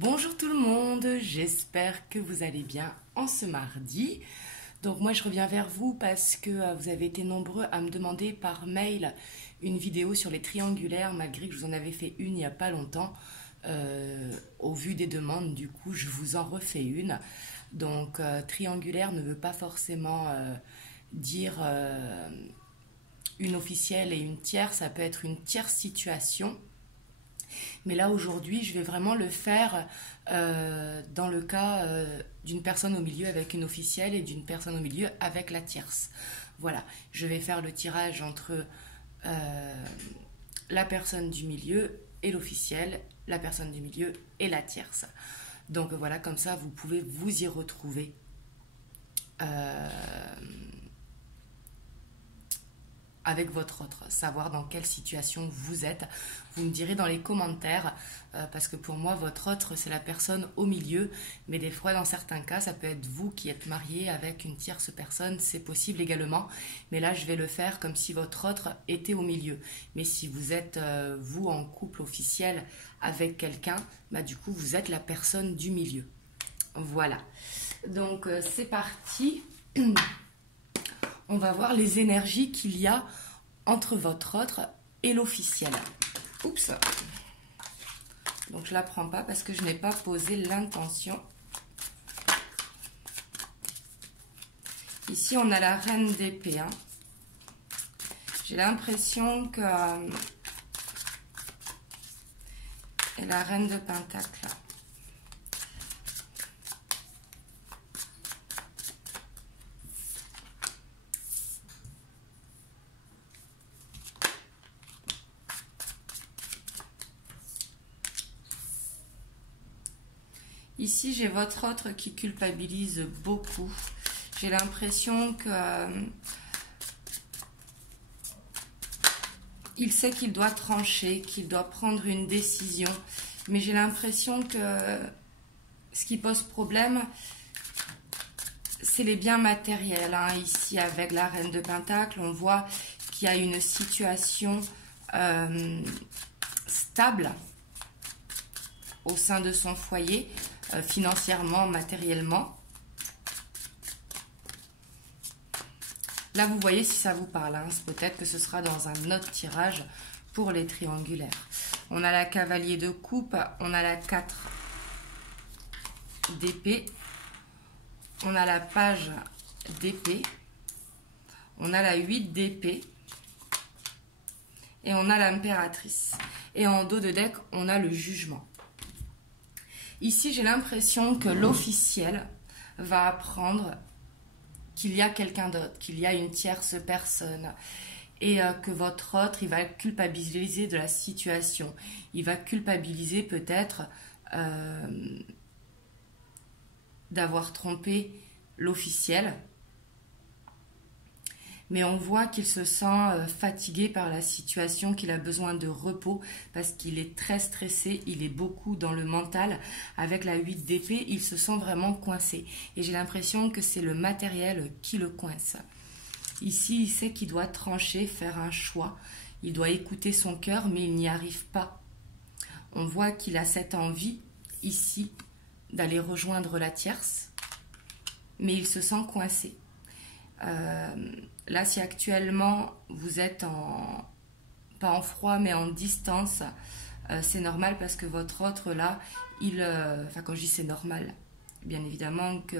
Bonjour tout le monde, j'espère que vous allez bien en ce mardi. Donc moi je reviens vers vous parce que vous avez été nombreux à me demander par mail une vidéo sur les triangulaires malgré que je vous en avais fait une il n'y a pas longtemps. Au vu des demandes, du coup je vous en refais une. Donc triangulaire ne veut pas forcément dire une officielle et une tierce, ça peut être une tierce situation. Mais là, aujourd'hui, je vais vraiment le faire dans le cas d'une personne au milieu avec une officielle et d'une personne au milieu avec la tierce. Voilà, je vais faire le tirage entre la personne du milieu et l'officielle, la personne du milieu et la tierce. Donc voilà, comme ça, vous pouvez vous y retrouver. Avec votre autre, savoir dans quelle situation vous êtes. Vous me direz dans les commentaires, parce que pour moi, votre autre, c'est la personne au milieu, mais des fois, dans certains cas, ça peut être vous qui êtes marié avec une tierce personne, c'est possible également, mais là, je vais le faire comme si votre autre était au milieu. Mais si vous êtes, vous, en couple officiel avec quelqu'un, bah, du coup, vous êtes la personne du milieu. Voilà. Donc, c'est parti. On va voir les énergies qu'il y a entre votre autre et l'officiel. Oups. Donc je ne la prends pas parce que je n'ai pas posé l'intention. Ici, on a la reine d'épée. Hein. J'ai l'impression que... et la reine de pentacle. Ici, j'ai votre autre qui culpabilise beaucoup. J'ai l'impression que il sait qu'il doit trancher, qu'il doit prendre une décision. Mais j'ai l'impression que ce qui pose problème, c'est les biens matériels. Hein. Ici, avec la reine de pentacle, on voit qu'il y a une situation stable au sein de son foyer. Financièrement, matériellement. Là, vous voyez si ça vous parle. Hein. Peut-être que ce sera dans un autre tirage pour les triangulaires. On a la cavalier de coupe, on a la 4 d'épée, on a la page d'épée, on a la 8 d'épée et on a l'impératrice. Et en dos de deck, on a le jugement. Ici, j'ai l'impression que l'officiel va apprendre qu'il y a quelqu'un d'autre, qu'il y a une tierce personne et que votre autre, il va culpabiliser de la situation. Il va culpabiliser peut-être d'avoir trompé l'officiel. Mais on voit qu'il se sent fatigué par la situation, qu'il a besoin de repos parce qu'il est très stressé, il est beaucoup dans le mental. Avec la 8 d'épée, il se sent vraiment coincé. Et j'ai l'impression que c'est le matériel qui le coince. Ici, il sait qu'il doit trancher, faire un choix. Il doit écouter son cœur, mais il n'y arrive pas. On voit qu'il a cette envie, ici, d'aller rejoindre la tierce, mais il se sent coincé. Là, si actuellement vous êtes pas en froid mais en distance, c'est normal parce que votre autre là, enfin quand je dis c'est normal, bien évidemment que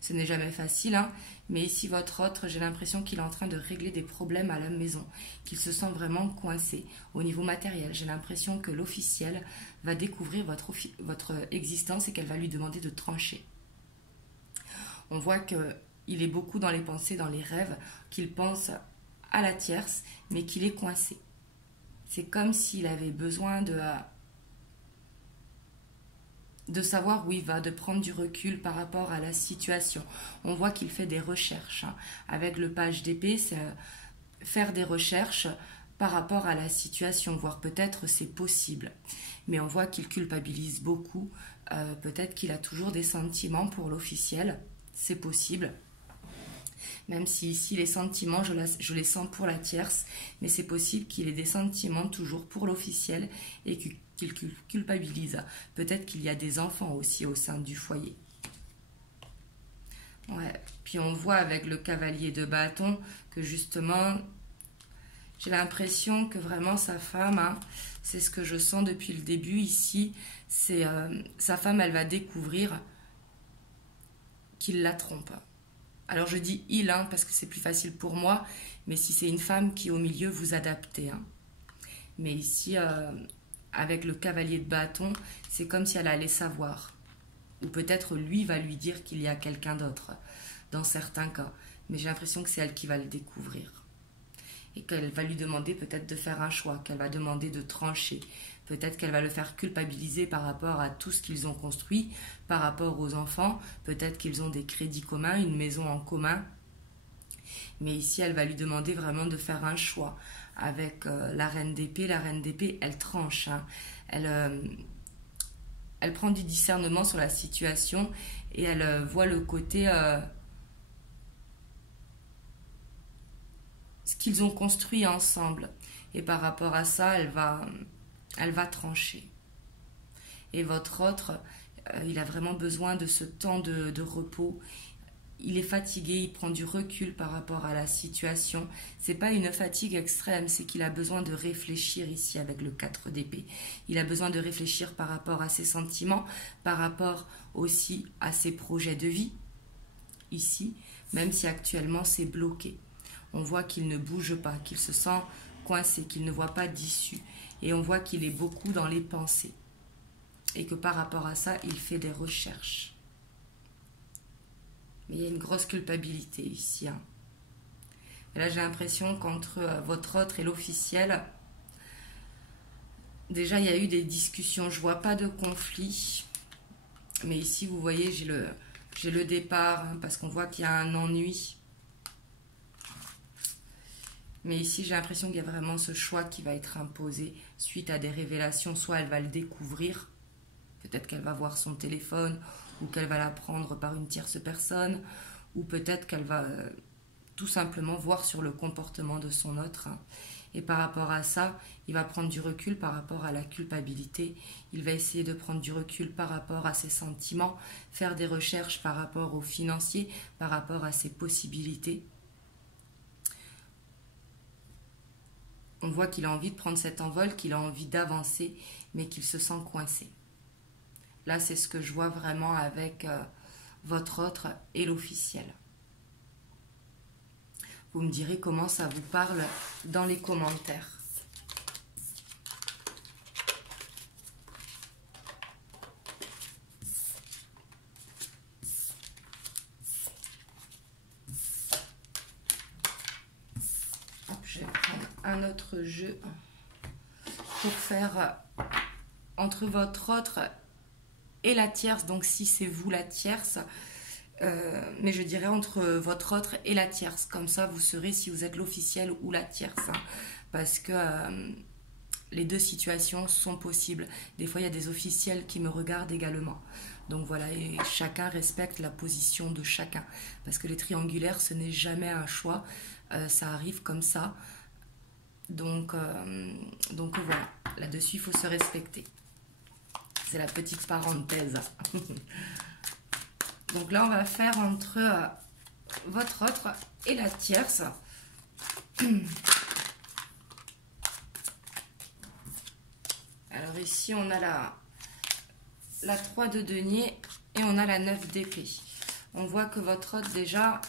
ce n'est jamais facile, hein, mais ici votre autre, j'ai l'impression qu'il est en train de régler des problèmes à la maison, qu'il se sent vraiment coincé. Au niveau matériel, j'ai l'impression que l'officiel va découvrir votre existence et qu'elle va lui demander de trancher. On voit que il est beaucoup dans les pensées, dans les rêves, qu'il pense à la tierce, mais qu'il est coincé. C'est comme s'il avait besoin de savoir où il va, de prendre du recul par rapport à la situation. On voit qu'il fait des recherches. Hein. Avec le page d'épée, c'est faire des recherches par rapport à la situation, voire peut-être c'est possible. Mais on voit qu'il culpabilise beaucoup. Peut-être qu'il a toujours des sentiments pour l'officiel. C'est possible. Même si ici les sentiments, je les sens pour la tierce, mais c'est possible qu'il ait des sentiments toujours pour l'officiel et qu'il culpabilise. Peut-être qu'il y a des enfants aussi au sein du foyer. Ouais. Puis on voit avec le cavalier de bâton que justement, j'ai l'impression que vraiment sa femme, hein, c'est ce que je sens depuis le début ici, c'est sa femme, elle va découvrir qu'il la trompe. Alors je dis il, hein, parce que c'est plus facile pour moi, mais si c'est une femme qui est au milieu, vous adaptez. Hein. Mais ici, avec le cavalier de bâton, c'est comme si elle allait savoir. Ou peut-être lui va lui dire qu'il y a quelqu'un d'autre, dans certains cas. Mais j'ai l'impression que c'est elle qui va le découvrir. Et qu'elle va lui demander peut-être de faire un choix, qu'elle va demander de trancher. Peut-être qu'elle va le faire culpabiliser par rapport à tout ce qu'ils ont construit, par rapport aux enfants. Peut-être qu'ils ont des crédits communs, une maison en commun. Mais ici, elle va lui demander vraiment de faire un choix. Avec la reine d'épée, elle tranche. Hein. Elle prend du discernement sur la situation et elle voit le côté... ce qu'ils ont construit ensemble. Et par rapport à ça, elle va trancher. Et votre autre, il a vraiment besoin de ce temps de repos. Il est fatigué, il prend du recul par rapport à la situation. C'est pas une fatigue extrême, c'est qu'il a besoin de réfléchir ici avec le 4 d'épée. Il a besoin de réfléchir par rapport à ses sentiments, par rapport aussi à ses projets de vie, ici, même si actuellement c'est bloqué. On voit qu'il ne bouge pas, qu'il se sent coincé, qu'il ne voit pas d'issue. Et on voit qu'il est beaucoup dans les pensées. Et que par rapport à ça, il fait des recherches. Mais il y a une grosse culpabilité ici. Hein. Et là, j'ai l'impression qu'entre votre autre et l'officiel, déjà, il y a eu des discussions. Je ne vois pas de conflit. Mais ici, vous voyez, j'ai le départ, hein, parce qu'on voit qu'il y a un ennui. Mais ici, j'ai l'impression qu'il y a vraiment ce choix qui va être imposé suite à des révélations. Soit elle va le découvrir, peut-être qu'elle va voir son téléphone, ou qu'elle va l'apprendre par une tierce personne, ou peut-être qu'elle va tout simplement voir sur le comportement de son autre. Hein. Et par rapport à ça, il va prendre du recul par rapport à la culpabilité. Il va essayer de prendre du recul par rapport à ses sentiments, faire des recherches par rapport aux financiers, par rapport à ses possibilités. On voit qu'il a envie de prendre cet envol, qu'il a envie d'avancer, mais qu'il se sent coincé. Là, c'est ce que je vois vraiment avec votre autre et l'officiel. Vous me direz comment ça vous parle dans les commentaires. Hop, je vais prendre un autre jeu pour faire entre votre autre et la tierce, donc si c'est vous la tierce, mais je dirais entre votre autre et la tierce, comme ça vous saurez si vous êtes l'officiel ou la tierce, hein, parce que les deux situations sont possibles. Des fois il y a des officiels qui me regardent également, donc voilà, et chacun respecte la position de chacun, parce que les triangulaires ce n'est jamais un choix, ça arrive comme ça, donc voilà, là-dessus il faut se respecter. C'est la petite parenthèse. Donc là, on va faire entre votre autre et la tierce. Alors ici, on a la 3 de denier et on a la 9 d'épée. On voit que votre autre, déjà,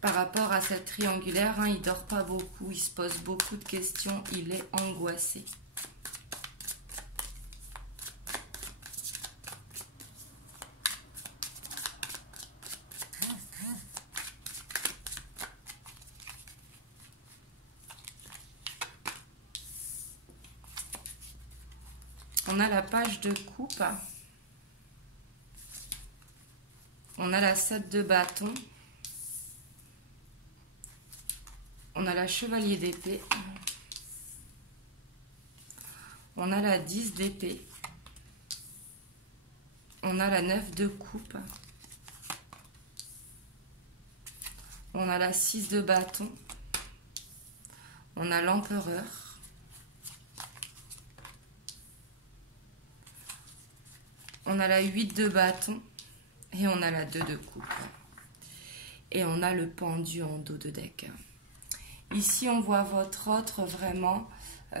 par rapport à cette triangulaire, hein, il ne dort pas beaucoup, il se pose beaucoup de questions, il est angoissé. On a la page de coupe. On a la 7 de bâton. On a la chevalier d'épée. On a la 10 d'épée. On a la 9 de coupe. On a la 6 de bâton. On a l'empereur. On a la 8 de bâton et on a la 2 de coupe. Et on a le pendu en dos de deck. Ici, on voit votre autre vraiment,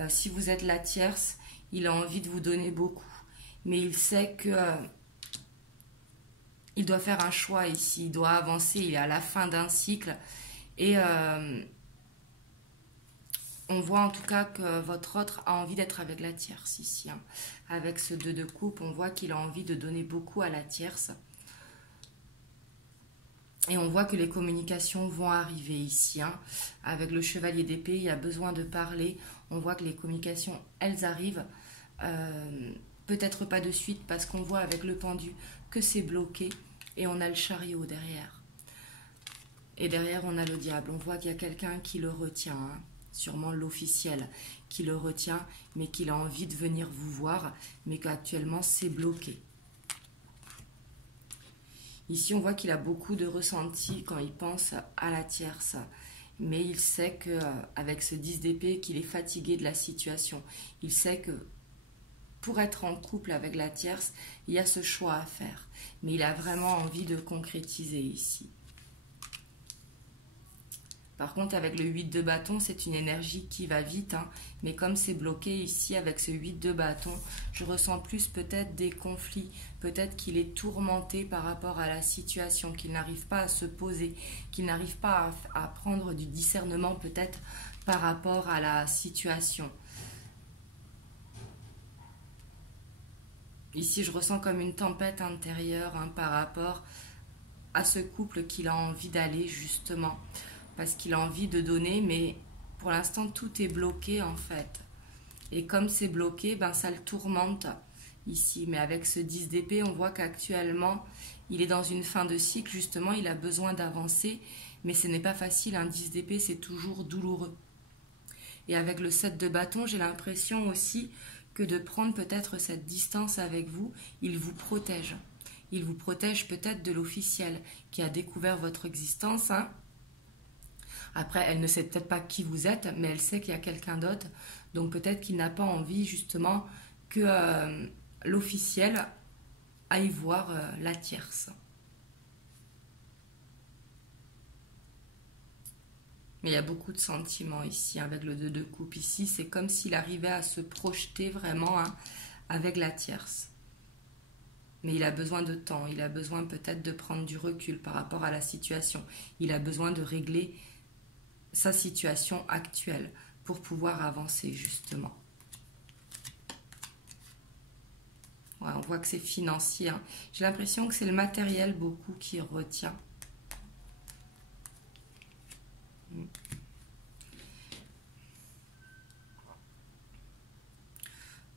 si vous êtes la tierce, il a envie de vous donner beaucoup. Mais il sait que il doit faire un choix ici, il doit avancer, il est à la fin d'un cycle. Et on voit en tout cas que votre autre a envie d'être avec la tierce ici. Hein. Avec ce 2 de coupe, on voit qu'il a envie de donner beaucoup à la tierce. Et on voit que les communications vont arriver ici. Hein. Avec le chevalier d'épée, il y a besoin de parler. On voit que les communications, elles arrivent. Peut-être pas de suite parce qu'on voit avec le pendu que c'est bloqué. Et on a le chariot derrière. Et derrière, on a le diable. On voit qu'il y a quelqu'un qui le retient. Hein. Sûrement l'officiel qui le retient, mais qu'il a envie de venir vous voir, mais qu'actuellement, c'est bloqué. Ici, on voit qu'il a beaucoup de ressenti quand il pense à la tierce. Mais il sait qu'avec ce 10 d'épée, qu'il est fatigué de la situation. Il sait que pour être en couple avec la tierce, il y a ce choix à faire. Mais il a vraiment envie de concrétiser ici. Par contre, avec le 8 de bâton, c'est une énergie qui va vite. Hein, mais comme c'est bloqué ici, avec ce 8 de bâton, je ressens plus peut-être des conflits. Peut-être qu'il est tourmenté par rapport à la situation, qu'il n'arrive pas à se poser, qu'il n'arrive pas à prendre du discernement peut-être par rapport à la situation. Ici, je ressens comme une tempête intérieure hein, par rapport à ce couple qu'il a envie d'aller justement. Parce qu'il a envie de donner, mais pour l'instant, tout est bloqué en fait. Et comme c'est bloqué, ben, ça le tourmente ici. Mais avec ce 10 d'épée, on voit qu'actuellement, il est dans une fin de cycle. Justement, il a besoin d'avancer. Mais ce n'est pas facile. Un 10 d'épée, c'est toujours douloureux. Et avec le 7 de bâton, j'ai l'impression aussi que de prendre peut-être cette distance avec vous, il vous protège. Il vous protège peut-être de l'officiel qui a découvert votre existence, hein. Après, elle ne sait peut-être pas qui vous êtes, mais elle sait qu'il y a quelqu'un d'autre. Donc peut-être qu'il n'a pas envie justement que l'officiel aille voir la tierce. Mais il y a beaucoup de sentiments ici, avec le 2 de coupe. Ici, c'est comme s'il arrivait à se projeter vraiment hein, avec la tierce. Mais il a besoin de temps, il a besoin peut-être de prendre du recul par rapport à la situation. Il a besoin de régler sa situation actuelle pour pouvoir avancer justement. Ouais, on voit que c'est financier. Hein. J'ai l'impression que c'est le matériel beaucoup qui retient.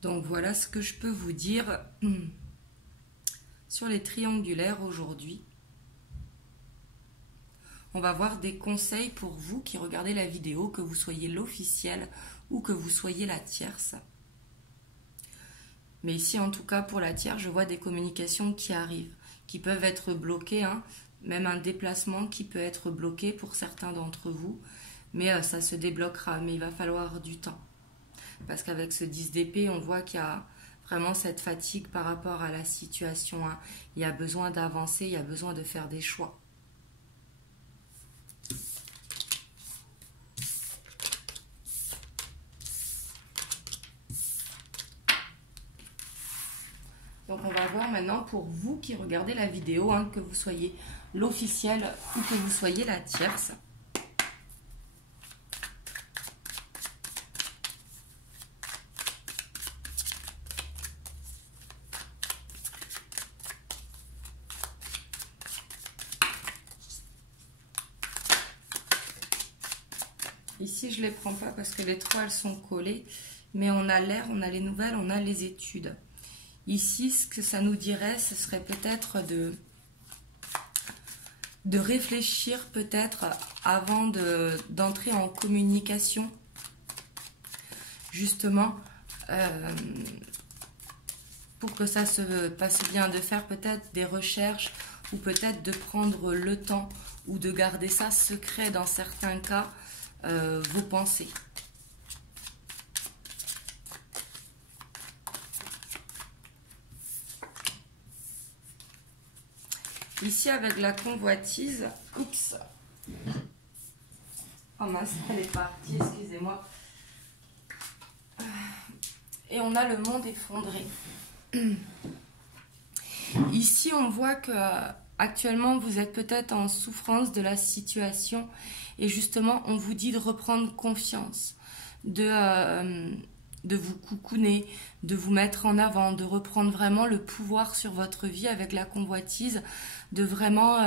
Donc voilà ce que je peux vous dire sur les triangulaires aujourd'hui. On va voir des conseils pour vous qui regardez la vidéo, que vous soyez l'officiel ou que vous soyez la tierce. Mais ici, en tout cas, pour la tierce, je vois des communications qui arrivent, qui peuvent être bloquées, hein, même un déplacement qui peut être bloqué pour certains d'entre vous. Mais ça se débloquera, mais il va falloir du temps. Parce qu'avec ce 10 d'épée, on voit qu'il y a vraiment cette fatigue par rapport à la situation. Hein. Il y a besoin d'avancer, il y a besoin de faire des choix. Donc on va voir maintenant pour vous qui regardez la vidéo, hein, que vous soyez l'officiel ou que vous soyez la tierce. Ici, je ne les prends pas parce que les trois, elles sont collées. Mais on a l'air, on a les nouvelles, on a les études. Ici, ce que ça nous dirait, ce serait peut-être de réfléchir peut-être avant d'entrer en communication. Justement, pour que ça se passe bien, de faire peut-être des recherches ou peut-être de prendre le temps ou de garder ça secret dans certains cas, vos pensées. Ici, avec la convoitise, oups, oh mince, elle est partie, excusez-moi. Et on a le monde effondré. Ici, on voit que actuellement, vous êtes peut-être en souffrance de la situation. Et justement, on vous dit de reprendre confiance, de vous coucouner, de vous mettre en avant, de reprendre vraiment le pouvoir sur votre vie avec la convoitise, de vraiment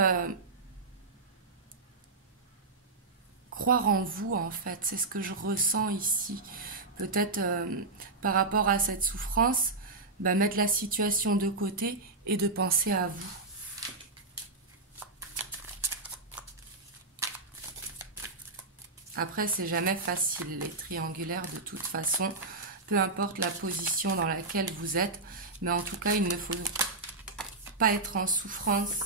croire en vous, en fait. C'est ce que je ressens ici. Peut-être par rapport à cette souffrance, mettre la situation de côté et de penser à vous. Après, c'est jamais facile, les triangulaires, de toute façon. Peu importe la position dans laquelle vous êtes. Mais en tout cas, il ne faut pas être en souffrance.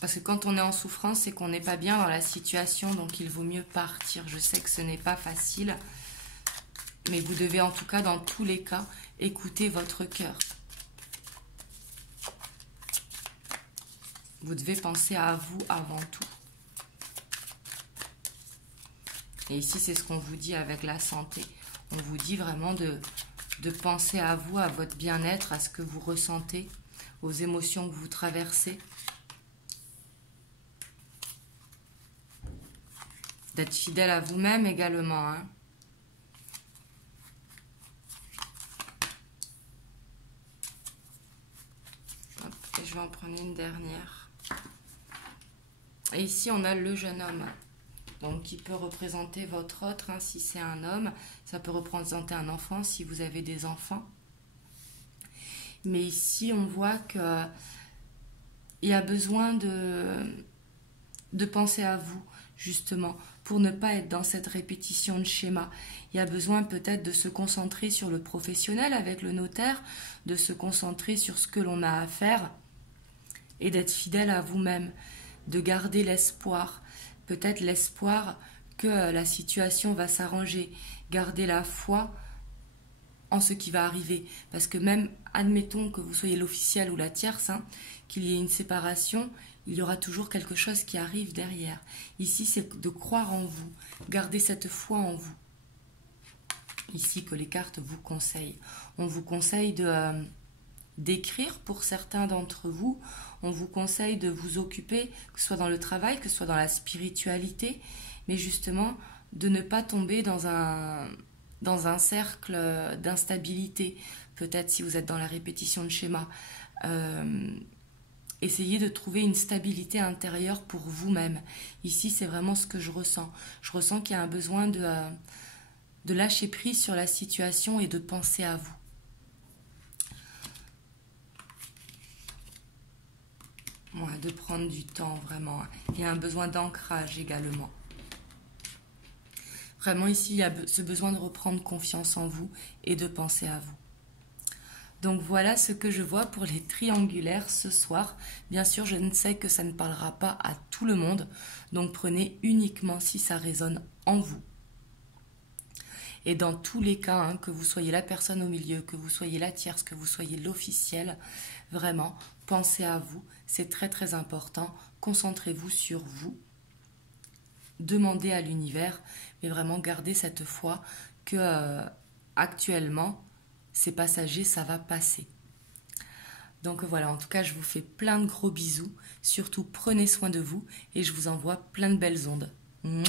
Parce que quand on est en souffrance, c'est qu'on n'est pas bien dans la situation. Donc, il vaut mieux partir. Je sais que ce n'est pas facile. Mais vous devez en tout cas, dans tous les cas, écouter votre cœur. Vous devez penser à vous avant tout. Et ici, c'est ce qu'on vous dit avec la santé. On vous dit vraiment de penser à vous, à votre bien-être, à ce que vous ressentez, aux émotions que vous traversez. D'être fidèle à vous-même également, hein. Et je vais en prendre une dernière. Et ici, on a le jeune homme, donc qui peut représenter votre autre, hein, si c'est un homme. Ça peut représenter un enfant, si vous avez des enfants. Mais ici, on voit qu'il y a besoin de penser à vous, justement, pour ne pas être dans cette répétition de schéma. Il y a besoin peut-être de se concentrer sur le professionnel avec le notaire, de se concentrer sur ce que l'on a à faire et d'être fidèle à vous-même, de garder l'espoir, peut-être l'espoir que la situation va s'arranger, garder la foi en ce qui va arriver, parce que même, admettons que vous soyez l'officiel ou la tierce, hein, qu'il y ait une séparation, il y aura toujours quelque chose qui arrive derrière. Ici, c'est de croire en vous, garder cette foi en vous. Ici, que les cartes vous conseillent. On vous conseille d'écrire pour certains d'entre vous. On vous conseille de vous occuper, que ce soit dans le travail, que ce soit dans la spiritualité, mais justement de ne pas tomber dans un cercle d'instabilité. Peut-être si vous êtes dans la répétition de schéma. Essayez de trouver une stabilité intérieure pour vous-même. Ici, c'est vraiment ce que je ressens. Je ressens qu'il y a un besoin de lâcher prise sur la situation et de penser à vous. Ouais, de prendre du temps, vraiment. Il y a un besoin d'ancrage également. Vraiment, ici, il y a ce besoin de reprendre confiance en vous et de penser à vous. Donc voilà ce que je vois pour les triangulaires ce soir. Bien sûr, je ne sais que ça ne parlera pas à tout le monde. Donc prenez uniquement si ça résonne en vous. Et dans tous les cas, hein, que vous soyez la personne au milieu, que vous soyez la tierce, que vous soyez l'officiel, vraiment, pensez à vous. C'est très très important. Concentrez-vous sur vous. Demandez à l'univers, mais vraiment gardez cette foi que actuellement, c'est passager, ça va passer. Donc voilà, en tout cas, je vous fais plein de gros bisous. Surtout, prenez soin de vous et je vous envoie plein de belles ondes. Mouah.